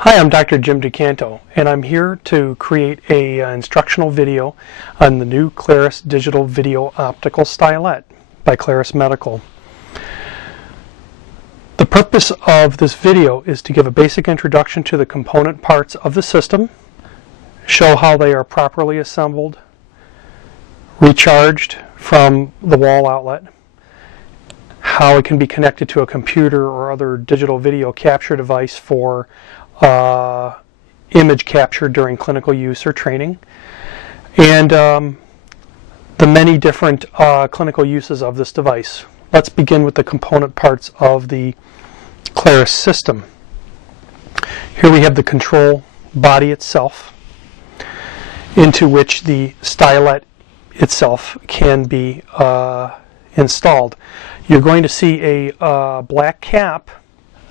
Hi, I'm Dr. Jim DeCanto, and I'm here to create a instructional video on the new Clarus Digital Video Optical Stylet by Clarus Medical. The purpose of this video is to give a basic introduction to the component parts of the system, show how they are properly assembled, recharged from the wall outlet, how it can be connected to a computer or other digital video capture device for image capture during clinical use or training, and the many different clinical uses of this device. Let's begin with the component parts of the Clarus system. Here we have the control body itself, into which the stylet itself can be installed. You're going to see a black cap,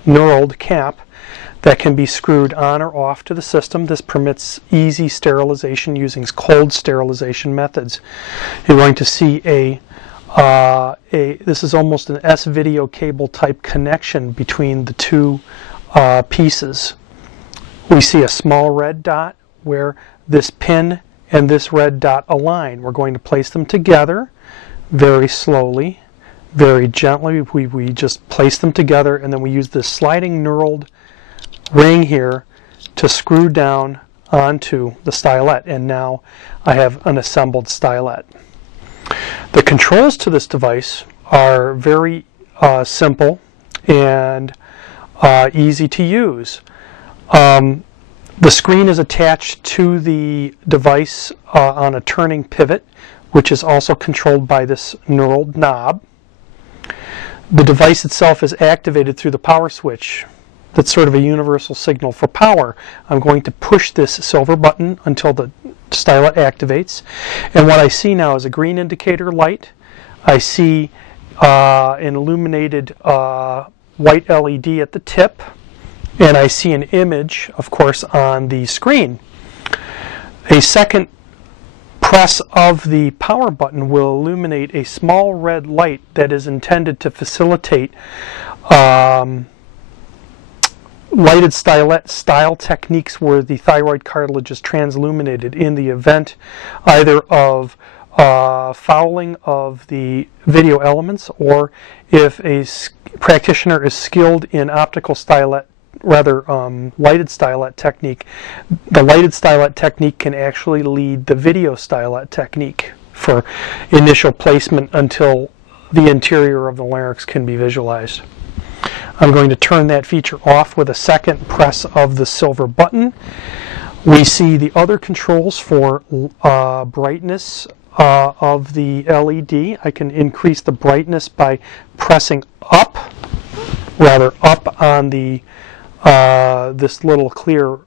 knurled cap, that can be screwed on or off to the system. This permits easy sterilization using cold sterilization methods. You're going to see this is almost an S-video cable type connection between the two pieces. We see a small red dot where this pin and this red dot align. We're going to place them together very slowly, very gently. We just place them together, and then we use this sliding knurled ring here to screw down onto the stylet, and now I have an assembled stylet. The controls to this device are very simple and easy to use. The screen is attached to the device on a turning pivot, which is also controlled by this knurled knob. The device itself is activated through the power switch. That's sort of a universal signal for power. I'm going to push this silver button until the stylet activates, and what I see now is a green indicator light. I see an illuminated white LED at the tip, and I see an image, of course, on the screen. A second press of the power button will illuminate a small red light that is intended to facilitate lighted stylet style techniques where the thyroid cartilage is transilluminated in the event either of fouling of the video elements, or if a practitioner is skilled in optical stylet, lighted stylet technique. The lighted stylet technique can actually lead the video stylet technique for initial placement until the interior of the larynx can be visualized. I'm going to turn that feature off with a second press of the silver button. We see the other controls for brightness of the LED. I can increase the brightness by pressing up on the this little clear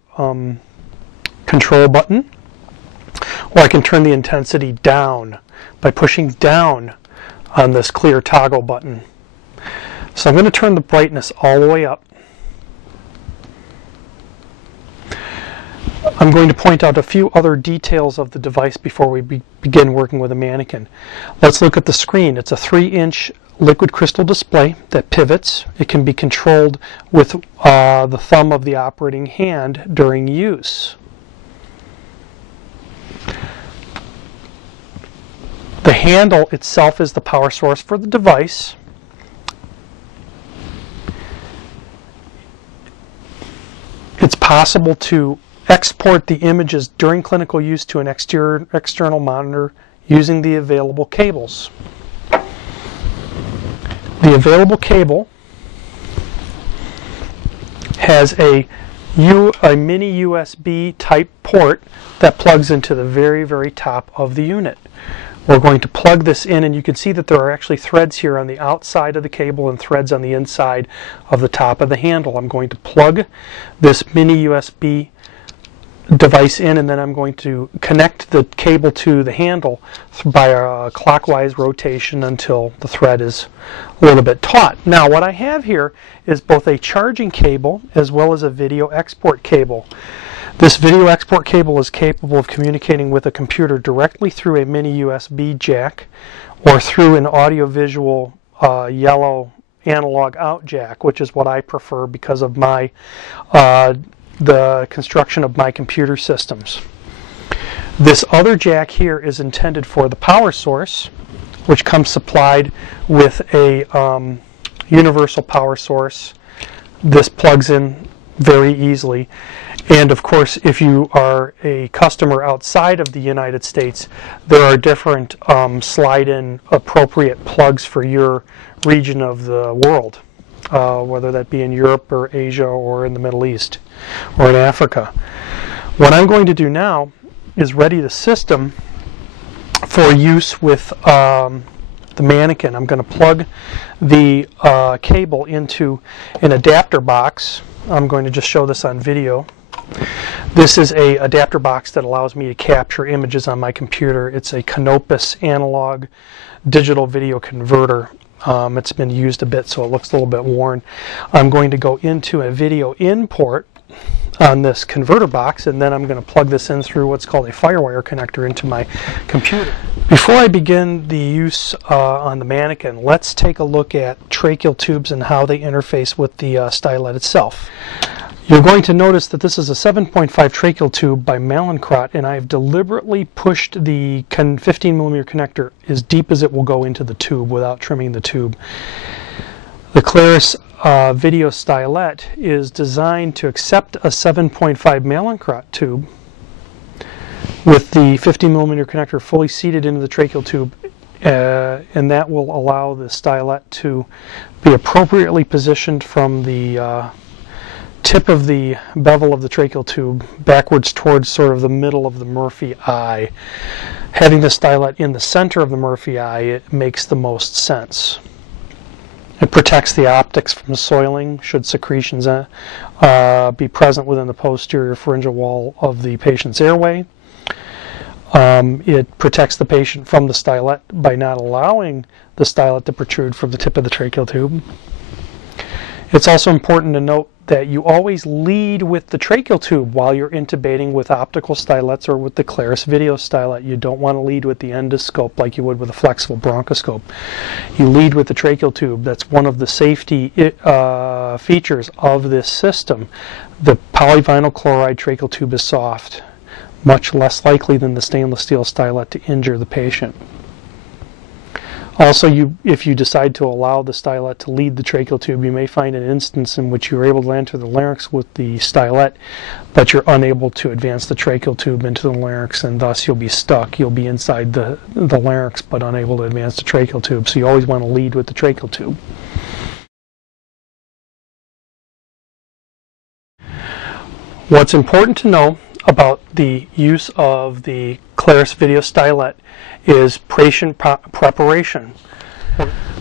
control button, or I can turn the intensity down by pushing down on this clear toggle button. So I'm going to turn the brightness all the way up. I'm going to point out a few other details of the device before we begin working with a mannequin. Let's look at the screen. It's a 3-inch liquid crystal display that pivots. It can be controlled with the thumb of the operating hand during use. The handle itself is the power source for the device. It's possible to export the images during clinical use to an external monitor using the available cables. The available cable has a mini USB type port that plugs into the very, very top of the unit. We're going to plug this in, and you can see that there are actually threads here on the outside of the cable and threads on the inside of the top of the handle. I'm going to plug this mini USB device in, and then I'm going to connect the cable to the handle by a clockwise rotation until the thread is a little bit taut. Now, what I have here is both a charging cable as well as a video export cable. This video export cable is capable of communicating with a computer directly through a mini USB jack or through an audiovisual yellow analog out jack, which is what I prefer because of my the construction of my computer systems. This other jack here is intended for the power source, which comes supplied with a universal power source. This plugs in very easily. And of course, if you are a customer outside of the United States, there are different slide-in appropriate plugs for your region of the world, whether that be in Europe or Asia or in the Middle East or in Africa. What I'm going to do now is ready the system for use with the mannequin. I'm going to plug the cable into an adapter box. I'm going to just show this on video. This is a adapter box that allows me to capture images on my computer. It's a Canopus analog digital video converter. It's been used a bit, so it looks a little bit worn. I'm going to go into a video in port on this converter box, and then I'm going to plug this in through what's called a FireWire connector into my computer. Before I begin the use on the mannequin, let's take a look at tracheal tubes and how they interface with the stylet itself. You're going to notice that this is a 7.5 tracheal tube by Mallinckrodt, and I've deliberately pushed the 15mm connector as deep as it will go into the tube without trimming the tube. The Clarus video stylet is designed to accept a 7.5 Mallinckrodt tube with the 15mm connector fully seated into the tracheal tube, and that will allow the stylet to be appropriately positioned from the tip of the bevel of the tracheal tube backwards towards sort of the middle of the Murphy eye. Having the stylet in the center of the Murphy eye, it makes the most sense. It protects the optics from soiling should secretions be present within the posterior pharyngeal wall of the patient's airway. It protects the patient from the stylet by not allowing the stylet to protrude from the tip of the tracheal tube. It's also important to note that you always lead with the tracheal tube while you're intubating with optical stylets or with the Clarus video stylet. You don't want to lead with the endoscope like you would with a flexible bronchoscope. You lead with the tracheal tube. That's one of the safety features of this system. The polyvinyl chloride tracheal tube is soft, much less likely than the stainless steel stylet to injure the patient. Also, if you decide to allow the stylet to lead the tracheal tube, you may find an instance in which you're able to enter the larynx with the stylet, but you're unable to advance the tracheal tube into the larynx, and thus you'll be stuck. You'll be inside the larynx, but unable to advance the tracheal tube. So you always want to lead with the tracheal tube. What's important to know about the use of the Clarus video stylet is patient preparation.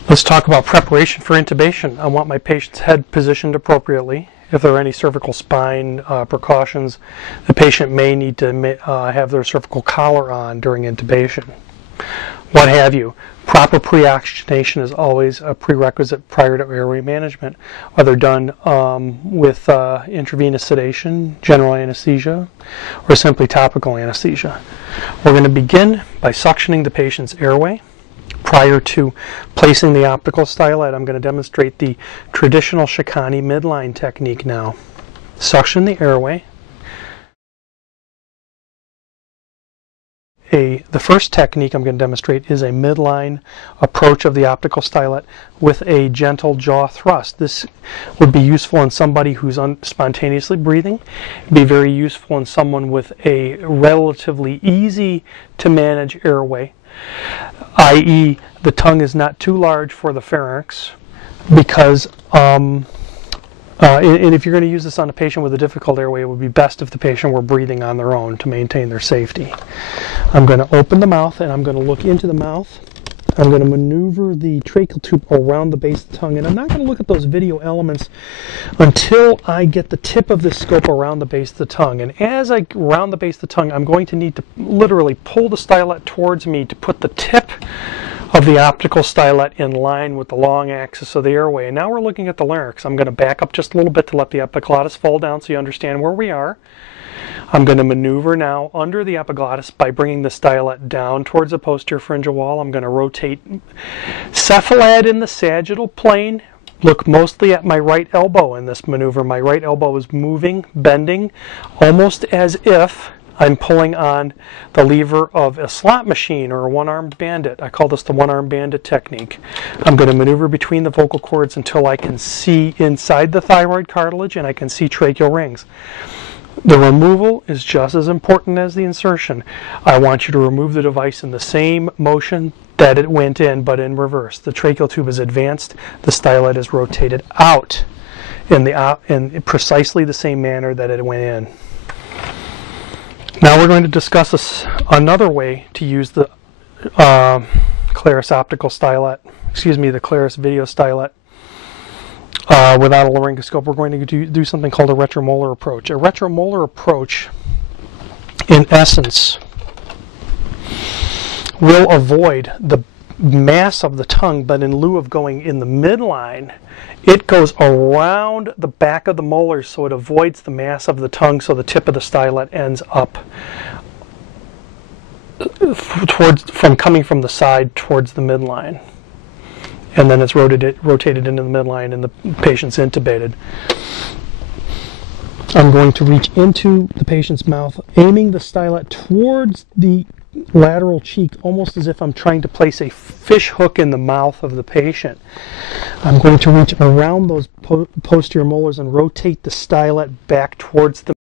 Let's talk about preparation for intubation. I want my patient's head positioned appropriately. If there are any cervical spine precautions, the patient may need to have their cervical collar on during intubation. What have you. Proper pre-oxygenation is always a prerequisite prior to airway management, whether done with intravenous sedation, general anesthesia, or simply topical anesthesia. We're going to begin by suctioning the patient's airway. Prior to placing the optical stylet, I'm going to demonstrate the traditional Shikani midline technique now. Suction the airway. The first technique I'm going to demonstrate is a midline approach of the optical stylet with a gentle jaw thrust. This would be useful in somebody who's spontaneously breathing. It would be very useful in someone with a relatively easy to manage airway, i.e. the tongue is not too large for the pharynx, because and if you're going to use this on a patient with a difficult airway, it would be best if the patient were breathing on their own to maintain their safety. I'm going to open the mouth and I'm going to look into the mouth. I'm going to maneuver the tracheal tube around the base of the tongue, and I'm not going to look at those video elements until I get the tip of the scope around the base of the tongue. And as I round the base of the tongue, I'm going to need to literally pull the stylet towards me to put the tip of the optical stylet in line with the long axis of the airway. And now we're looking at the larynx. I'm going to back up just a little bit to let the epiglottis fall down so you understand where we are. I'm going to maneuver now under the epiglottis by bringing the stylet down towards the posterior pharyngeal wall. I'm going to rotate cephalad in the sagittal plane, look mostly at my right elbow in this maneuver. My right elbow is moving, bending, almost as if I'm pulling on the lever of a slot machine or a one-armed bandit. I call this the one-armed bandit technique. I'm going to maneuver between the vocal cords until I can see inside the thyroid cartilage and I can see tracheal rings. The removal is just as important as the insertion. I want you to remove the device in the same motion that it went in, but in reverse. The tracheal tube is advanced, the stylet is rotated out in precisely the same manner that it went in. Now we're going to discuss another way to use the Clarus optical stylet, the Clarus video stylet without a laryngoscope. We're going to do something called a retromolar approach. A retromolar approach, in essence, will avoid the mass of the tongue, but in lieu of going in the midline, it goes around the back of the molars, so it avoids the mass of the tongue, so the tip of the stylet ends up coming from the side towards the midline. And then it's rotated into the midline and the patient's intubated. I'm going to reach into the patient's mouth, aiming the stylet towards the lateral cheek, almost as if I'm trying to place a fish hook in the mouth of the patient. I'm going to reach around those posterior molars and rotate the stylet back towards the